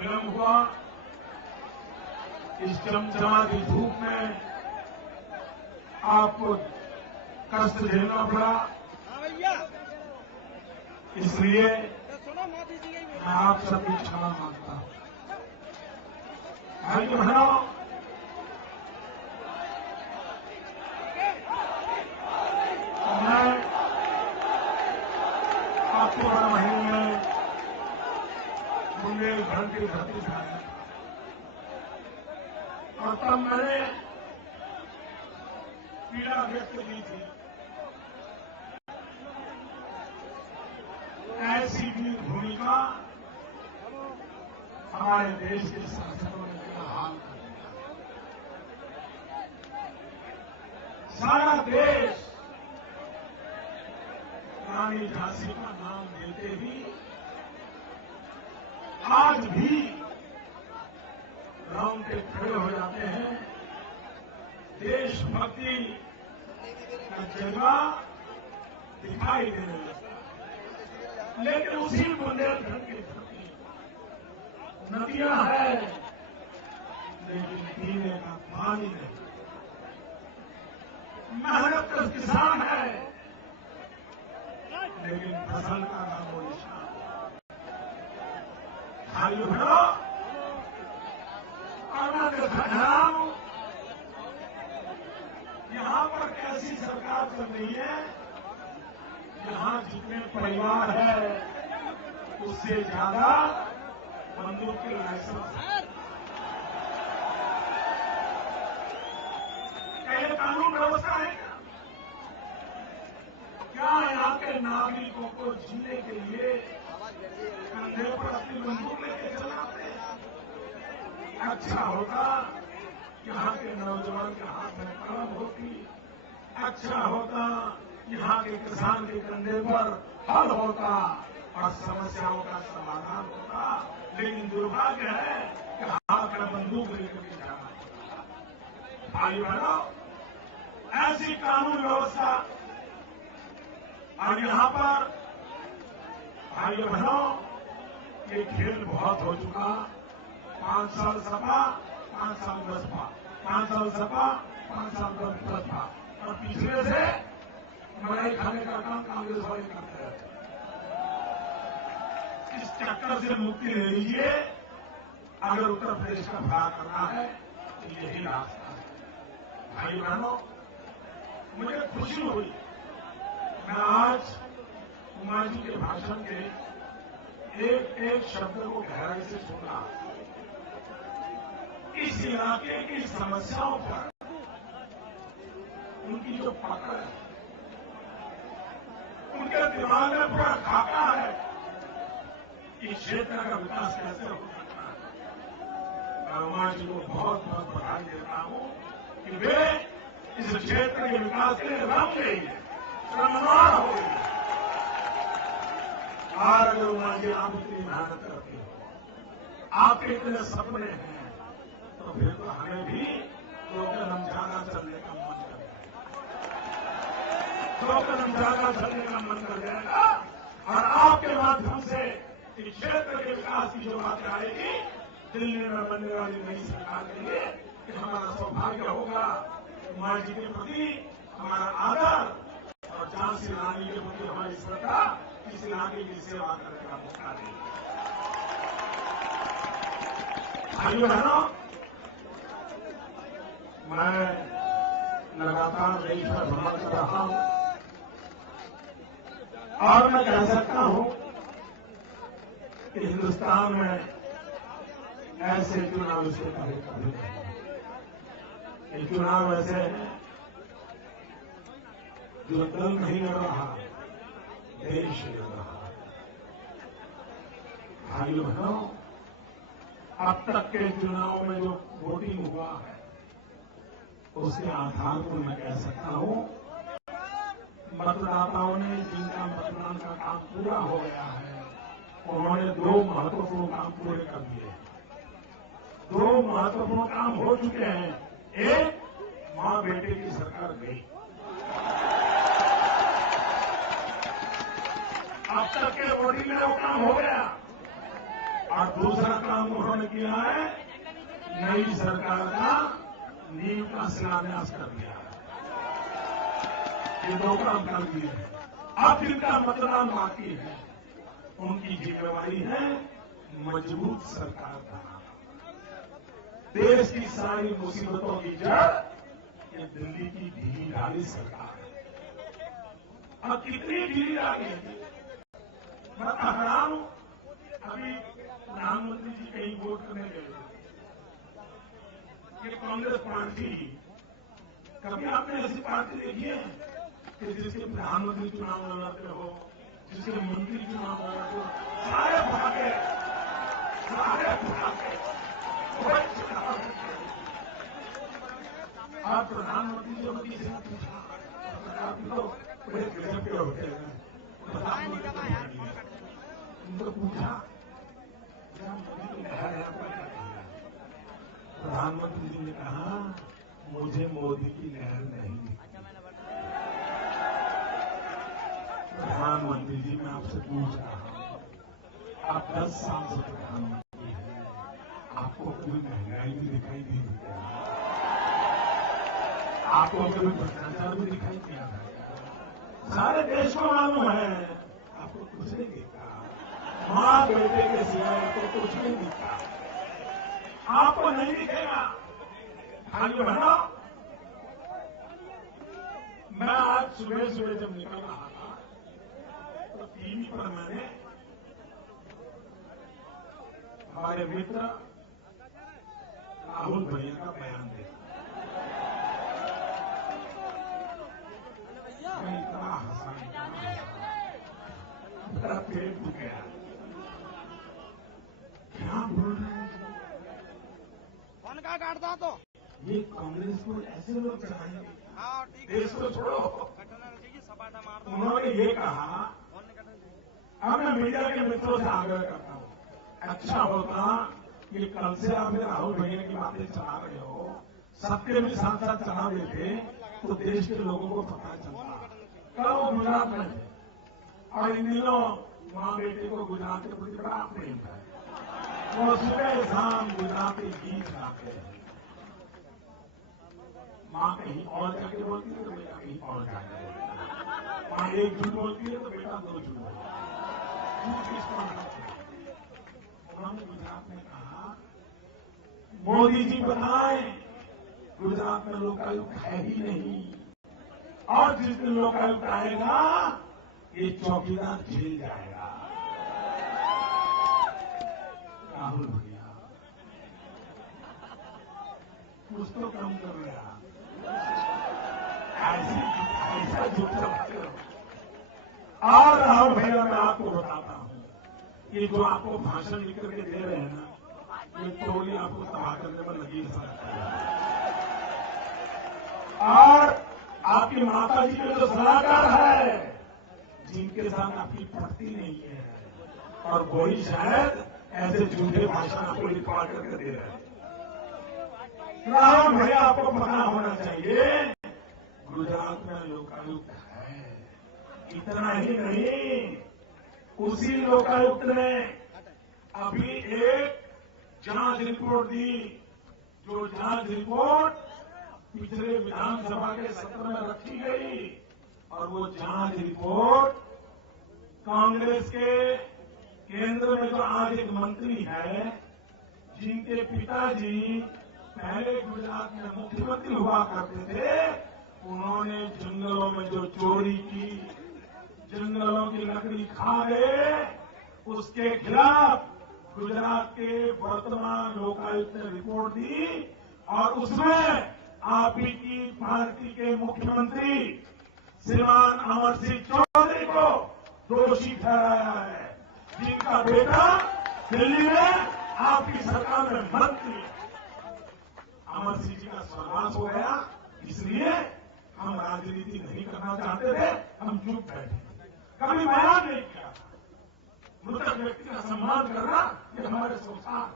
विलंब हुआ, इस चमचमाती धूप में आपको कष्ट झेलना पड़ा, इसलिए मैं आप सबकी क्षमा मांगता हूं। भाइयों बहनों, मैं अक्टूबर महीने में बुंदेलखंड की धरती से आया और तब मैंने पीड़ा व्यक्त की थी। ऐसी भी भूमिका हमारे देश के शासकों ने क्या हाल कर दिया। सारा देश रानी झांसी का नाम लेते ही आज भी रोंगटे खड़े हो जाते हैं। देशभक्ति का जज्बा दिखाई देने लगता है। लेकिन उसी बुंदेलखंड की धरती नदियां है, लेकिन पीने का पानी नहीं। मेहनत का किसान है, लेकिन फसल का नामो निशान। भाइयों बहनों, और मैं हैरान हूं, यहां पर कैसी सरकार चल रही है, यहां जितने परिवार है उससे ज्यादा बंदूक के लाइसेंस है। क्या ये कानून व्यवस्था है? क्या यहाँ के नागरिकों को जीने के लिए कंधे पर अपनी बंदूक लेके चलाते हैं? अच्छा होता यहाँ के नौजवान के हाथ में कलम होती, अच्छा होता यहाँ के किसान के कंधे पर हल होता और समस्याओं का समाधान होता। लेकिन दुर्भाग्य है कि हाथ में बंदूक लेकर के जाना पड़ता। भाई बहनों, ऐसी कानून व्यवस्था और यहाँ पर भाइयों बहनों, ये खेल बहुत हो चुका। 5 साल सपा, 5 साल बसपा, 5 साल सपा, 5 साल बसपा, और पिछले से मलाई खाने का काम कांग्रेस वाले करते रहते। इस चक्कर से मुक्ति ले लीजिए। अगर उत्तर प्रदेश का भला करना है तो यही रास्ता है। भाई बहनों, मुझे खुशी हुई, मैं आज कुमार जी के भाषण के एक एक शब्द को गहराई से सुना। इस इलाके की समस्याओं पर उनकी जो पकड़ है, उनके दिमाग में पूरा खाका है कि क्षेत्र का विकास कैसे हो सकता है। मैं उमा जी को बहुत बहुत बधाई देता हूं कि वे इस क्षेत्र के विकास के लिए रम गई है, श्रमदान हो गई। और अगर उमा जी आप इतनी मेहनत करती हो, आपके इतने सपने हैं, तो फिर तो हमें भी 2 कदम ज्यादा चलने का मन कर जाएगा। 2 कदम ज्यादा चलने का मन कर जाएगा। और आपके माध्यम से इस क्षेत्र के विकास की जो बातें आएगी, दिल्ली में बनने वाली नई सरकार के लिए कि हमारा सौभाग्य होगा उमा जी के प्रति हमारा आदर और झांसी रानी के प्रति हमारी श्रद्धा, इस इलाके की सेवा करने का मौका देगी। भाइयों बहनों, मैं लगातार देश में भ्रमण कर रहा हूं और मैं कह सकता हूं कि हिंदुस्तान में ऐसे चुनाव इससे पहले कभी नहीं। ये चुनाव ऐसे हैं जो दल नहीं लड़ रहा, देश लड़ रहा। भाइयों बहनों, अब तक के चुनाव में जो वोटिंग हुआ है उसके आधार पर मैं कह सकता हूं मतदाताओं ने जिनका मतदान का काम पूरा हो गया है, उन्होंने 2 महत्वपूर्ण काम पूरे कर दिए। 2 महत्वपूर्ण काम हो चुके हैं। एक, मां बेटे की सरकार गई। अब तक के वोटिंग में वो काम हो गया। और दूसरा काम उन्होंने किया है, नई सरकार का नींव का शिलान्यास कर दिया। ये दो काम कर दिए। अब जिनका मतदान बाकी है, उनकी जिम्मेवारी है मजबूत सरकार बनाना। देश की सारी मुसीबतों की जड़ ये दिल्ली की ढीली ढाली सरकार है। अब कितनी ढीली ढाली है, मैं हैरान हूं। अभी प्रधानमंत्री जी कहीं वोट करने गए थे, ये कांग्रेस पार्टी, कभी आपने ऐसी पार्टी देखी है कि जिसके प्रधानमंत्री चुनाव लड़ते हो, जिसके मंत्री चुनाव लड़ते हो, सारे भागे, आप प्रधानमंत्री जी मोदी से पूछा, आप तो बड़े गजब के होते हैं, उनको पूछा प्रधानमंत्री जी ने कहा, मुझे मोदी की लहर नहीं दिखती। प्रधानमंत्री जी, मैं आपसे पूछ रहा हूं, आप 10 साल से प्रधानमंत्री हैं, आपको कोई महंगाई भी दिखाई नहीं दी क्या? आपको कोई भ्रष्टाचार भी दिखाई नहीं आता? सारे देश को मालूम है, आपको कुछ नहीं दिखता। मां बेटे के सिवाय आपको कुछ नहीं दिखता। आपको नहीं दिखेगा। भाइयों बहनों, मैं आज सुबह सुबह जब निकल रहा था तो टीवी पर मैंने हमारे मित्र राहुल भैया का बयान देखा। मैं इतना हंसा, मेरा पेट दुख गया। क्या बोल रहे हैं? कौन का काटता तो ये कांग्रेस को ऐसे लोग चलाएंगे, देश को छोड़ो। उन्होंने ये कहा, अब मैं मीडिया के मित्रों से आग्रह करता हूं, अच्छा होता कि कल से आप राहुल भैया की बातें चला रहे हो, सबके भी साथ साथ चला देते तो देश के लोगों को पता चलता। कल वो गुजरात में थे और इन दिनों मां बेटे को गुजरात के प्रति बड़ा प्रेम है। वो सुबह शाम गुजराती गीत गाते हैं। मां कहीं और जाके बोलती है तो बेटा कहीं और जाके बोलता है। मां एक झूठ बोलती है तो बेटा 2 झूठ बोलता है। झूठ किसको लगाते हैं? उन्होंने गुजरात में कहा, मोदी जी बताएं, गुजरात में लोकायुक्त है ही नहीं, और जिस दिन लोकायुक्त आएगा ये चौकीदार झेल जाएगा। राहुल भैया कुछ तो कम कर रहा, ऐसा झूठा बात करो। और राहुल भैया, मैं आपको बताता हूं, ये जो आपको भाषण लिख करके दे रहे हैं ना, ये टोली आपको तबाह करने पर लगी है। और आपकी माता जी के जो सलाहकार है, जिनके साथ आपकी पड़ती नहीं है, और वही शायद ऐसे झूठे भाषण आपको लिखवा करके दे रहे हैं। राहुल भैया, आपको पता होना चाहिए, गुजरात में लोकायुक्त है। इतना ही नहीं, उसी लोकायुक्त ने अभी एक जांच रिपोर्ट दी, जो जांच रिपोर्ट पिछले विधानसभा के सत्र में रखी गई, और वो जांच रिपोर्ट कांग्रेस के केंद्र में जो आज एक मंत्री है, जिनके पिताजी पहले गुजरात में मुख्यमंत्री हुआ करते थे, उन्होंने जंगलों में जो चोरी की, जंगलों की लकड़ी खा गए, उसके खिलाफ गुजरात के वर्तमान लोकायुक्त ने रिपोर्ट दी, और उसमें आप ही की पार्टी के मुख्यमंत्री श्रीमान अमर सिंह चौधरी को दोषी ठहराया है, जिनका बेटा दिल्ली में आपकी सरकार में मंत्री है। अमर सिंह जी का स्वर्गवास हो गया, इसलिए हम राजनीति नहीं करना चाहते थे, हम चुप बैठे, कभी बयान नहीं किया। मृतक व्यक्ति का सम्मान करना ये हमारे संस्कार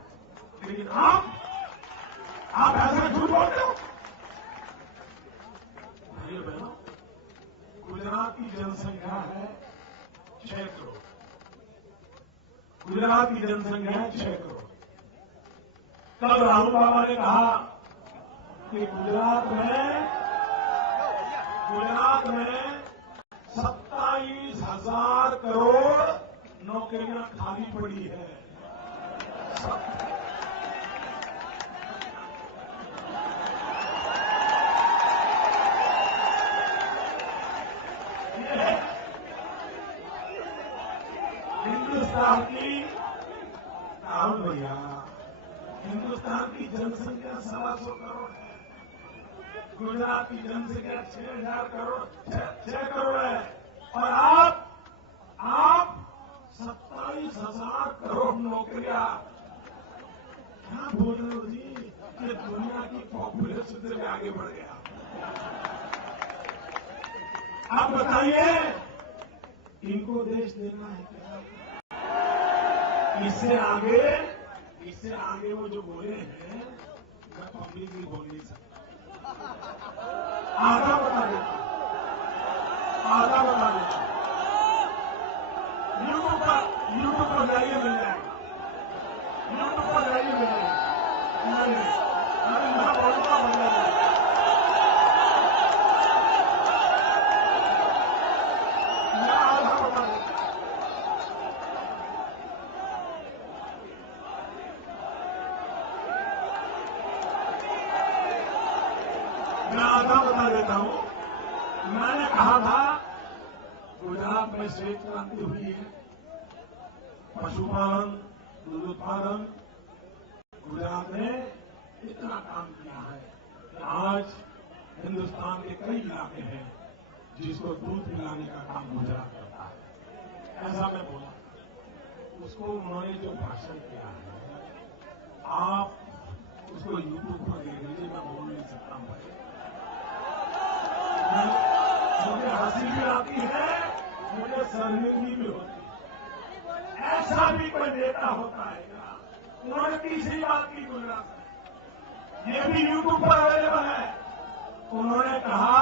है, लेकिन आप ऐसा झूठ बोलते हो। भाइयों बहनों, गुजरात की जनसंख्या है 6 करोड़, गुजरात की जनसंख्या है 6 करोड़। कल राहुल बाबा ने कहा कि गुजरात में 27,000 करोड़ नौकरियां खाली पड़ी है। हिंदुस्तान की राहुल भैया, हिंदुस्तान की जनसंख्या 125 करोड़ है। गुजरात की जनसंख्या 6 करोड़ है। और आप 27,000 करोड़ नौकरियां क्या बोल रहे हो जी कि दुनिया की पॉपुलेशन से भी आगे बढ़ गया। आप बताइए, इनको देश देना है क्या? इससे आगे वो जो बोले हैं मैं पब्लिकली बोल नहीं सकता। आधा बता देता। यूट्यूब पर जाइए, मिल जाएगा। यूट्यूब पर जाइए, मिल जाएगा। नहीं, मैं बोलूंगा, मिल जाएगा। मैं आधा बता देता। हूं। मैंने कहा था गुजरात में श्वेत क्रांति हुई है, पशुपालन, दूध उत्पादन, गुजरात ने इतना काम किया है कि आज हिंदुस्तान के कई इलाके हैं जिसको दूध पिलाने का काम गुजरात करता है। ऐसा मैं बोला। उसको उन्होंने जो भाषण किया है, आप उसको यूट्यूब पर देख लीजिए। मैं बोल नहीं सकता हूं। मुझे हंसी भी आती है, मुझे शर्मिंदगी भी होती है। ऐसा भी कोई नेता होता है क्या? उन्होंने तीसरी बात की गुजरात में, ये भी यूट्यूब पर अवेलेबल है। उन्होंने कहा,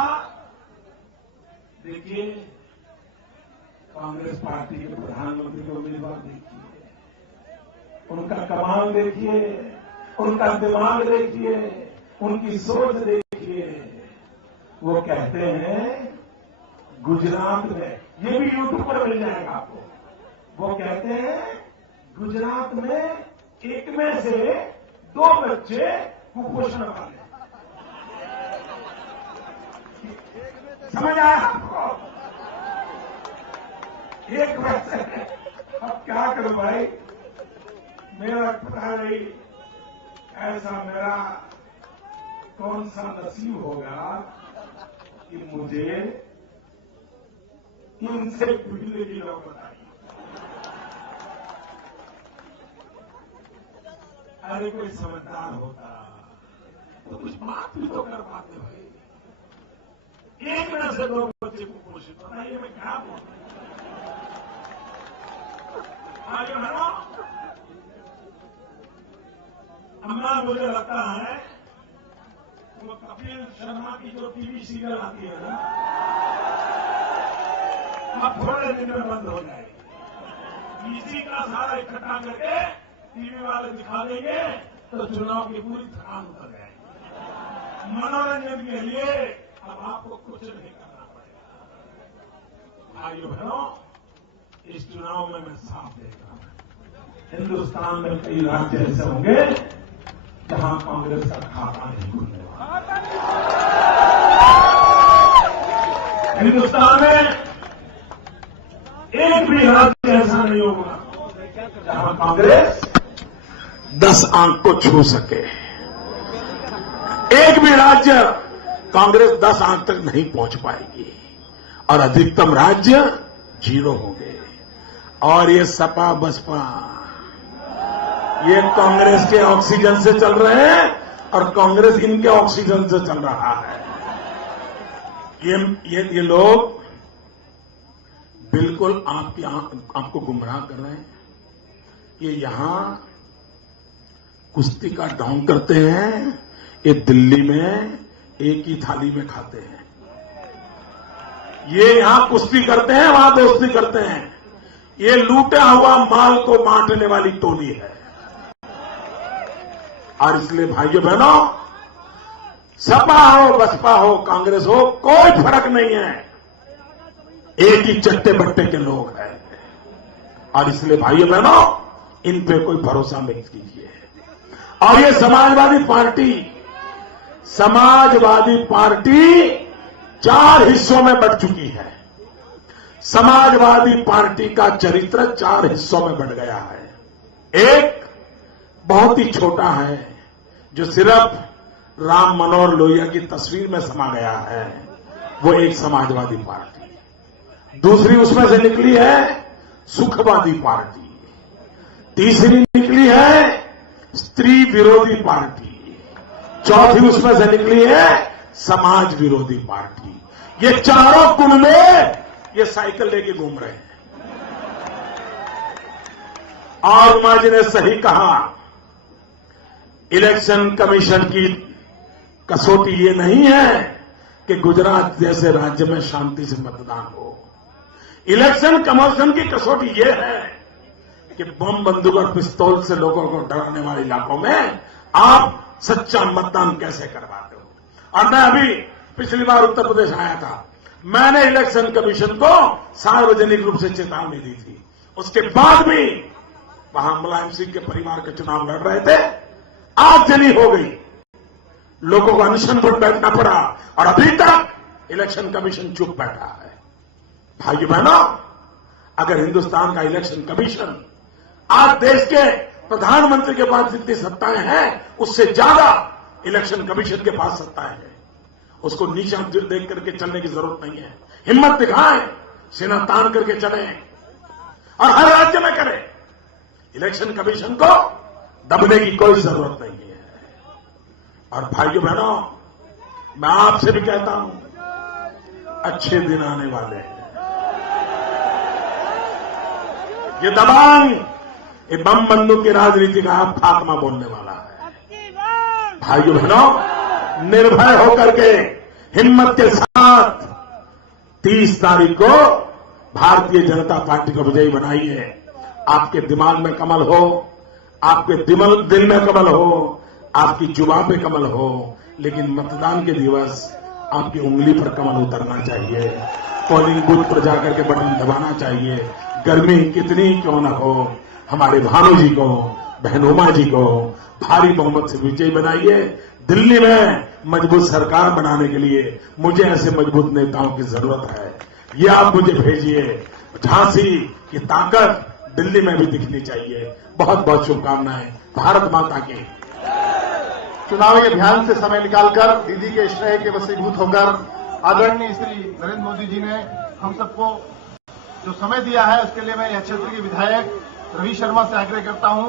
देखिए कांग्रेस पार्टी के प्रधानमंत्री को उम्मीदवार देखिए, उनका कमाल देखिए, उनका दिमाग देखिए, उनकी सोच देखिए। वो कहते हैं गुजरात में, ये भी यूट्यूब पर मिल जाएगा आपको। वो कहते हैं गुजरात में 1 में से 2 बच्चे कुपोषण वाले। समझ आया आपको? 1 बच्चे। अब क्या करूं भाई, मेरा पता नहीं ऐसा मेरा कौन सा नसीब होगा कि मुझे इनसे भिड़ने की नौबत आई। अरे कोई समझदार होता तो कुछ बात भी तो कर पाते भाई। 1 में से 2 बच्चे को पोषित, बताइए मैं क्या बोलूं? आगे बढ़ो। अम्मा, मुझे लगता है वो कपिल शर्मा की जो टीवी सीरियल आती है ना, अब थोड़े दिन में बंद हो जाएगी। इसी का सारा इकट्ठा करके टीवी वाले दिखा देंगे तो चुनाव की पूरी थकान उतर जाएगी। मनोरंजन के लिए अब आपको कुछ नहीं करना पड़ेगा। भाइयों बहनों, इस चुनाव में मैं साफ देख रहा हूं, हिंदुस्तान में कई राज्य ऐसे होंगे जहां कांग्रेस का खाता नहीं खुलने वाला। हिंदुस्तान में एक भी राज्य ऐसा नहीं होगा जहां कांग्रेस 10 अंक को छू सके। एक भी राज्य कांग्रेस 10 अंक तक नहीं पहुंच पाएगी और अधिकतम राज्य 0 होंगे। और ये सपा बसपा, ये कांग्रेस के ऑक्सीजन से चल रहे हैं और कांग्रेस इनके ऑक्सीजन से चल रहा है। ये लोग बिल्कुल आपको गुमराह कर रहे हैं। ये यहां कुश्ती का ढोंग करते हैं, ये दिल्ली में एक ही थाली में खाते हैं। ये यहां कुश्ती करते हैं, वहां दोस्ती करते हैं। ये लूटा हुआ माल को बांटने वाली टोली है। और इसलिए भाइयों बहनों, सपा हो, बसपा हो, कांग्रेस हो, कोई फर्क नहीं है, एक ही चट्टे बट्टे के लोग हैं। और इसलिए भाइयों बहनों, इन पे कोई भरोसा मत कीजिए। और ये समाजवादी पार्टी 4 हिस्सों में बंट चुकी है। समाजवादी पार्टी का चरित्र 4 हिस्सों में बंट गया है। एक बहुत ही छोटा है, जो सिर्फ राम मनोहर लोहिया की तस्वीर में समा गया है, वो एक समाजवादी पार्टी। दूसरी उसमें से निकली है सुखवादी पार्टी। तीसरी निकली है स्त्री विरोधी पार्टी। चौथी उसमें से निकली है समाज विरोधी पार्टी। ये चारों कुल में ये साइकिल लेके घूम रहे हैं। और उमा जी ने सही कहा, इलेक्शन कमीशन की कसौटी ये नहीं है कि गुजरात जैसे राज्य में शांति से मतदान हो। इलेक्शन कमीशन की कसौटी ये है कि बम, बंदूक और पिस्तौल से लोगों को डराने वाले इलाकों में आप सच्चा मतदान कैसे करवाते हो। और मैं अभी पिछली बार उत्तर प्रदेश आया था, मैंने इलेक्शन कमीशन को सार्वजनिक रूप से चेतावनी दी थी। उसके बाद भी वहां मुलायम सिंह के परिवार के चुनाव लड़ रहे थे, आगजनी हो गई, लोगों को अनशन पर बैठना पड़ा, और अभी तक इलेक्शन कमीशन चुप बैठा है। भाइयों बहनों, अगर हिंदुस्तान का इलेक्शन कमीशन, आज देश के प्रधानमंत्री के पास जितनी सत्ताएं हैं, उससे ज्यादा इलेक्शन कमीशन के पास सत्ताएं हैं, उसको नीचा देख करके चलने की जरूरत नहीं है। हिम्मत दिखाएं, सीना तान करके चलें और हर राज्य में करें। इलेक्शन कमीशन को दबने की कोई जरूरत नहीं है। और भाइयों बहनों, मैं आपसे भी कहता हूं, अच्छे दिन आने वाले हैं। ये दबांग, ये बम बंदूक की राजनीति का खात्मा बोलने वाला है। भाइयों बहनों, निर्भय होकर के, हिम्मत के साथ 30 तारीख को भारतीय जनता पार्टी को विजयी बनाइए। आपके दिमाग में कमल हो, आपके दिल में कमल हो, आपकी जुबान पे कमल हो, लेकिन मतदान के दिवस आपकी उंगली पर कमल उतरना चाहिए। पोलिंग बूथ पर जाकर के बटन दबाना चाहिए। गर्मी कितनी क्यों न हो, हमारे भानु जी को, बहन उमा जी को भारी बहुमत से विजयी बनाइए। दिल्ली में मजबूत सरकार बनाने के लिए मुझे ऐसे मजबूत नेताओं की जरूरत है। ये आप मुझे भेजिए। झांसी की ताकत दिल्ली में भी दिखनी चाहिए। बहुत बहुत शुभकामनाएं। भारत माता की। चुनावी अभियान से समय निकालकर दीदी के स्नेह के वशीभूत होकर आदरणीय श्री नरेंद्र मोदी जी ने हम सबको जो समय दिया है, उसके लिए मैं यह क्षेत्र के विधायक रवि शर्मा से आग्रह करता हूं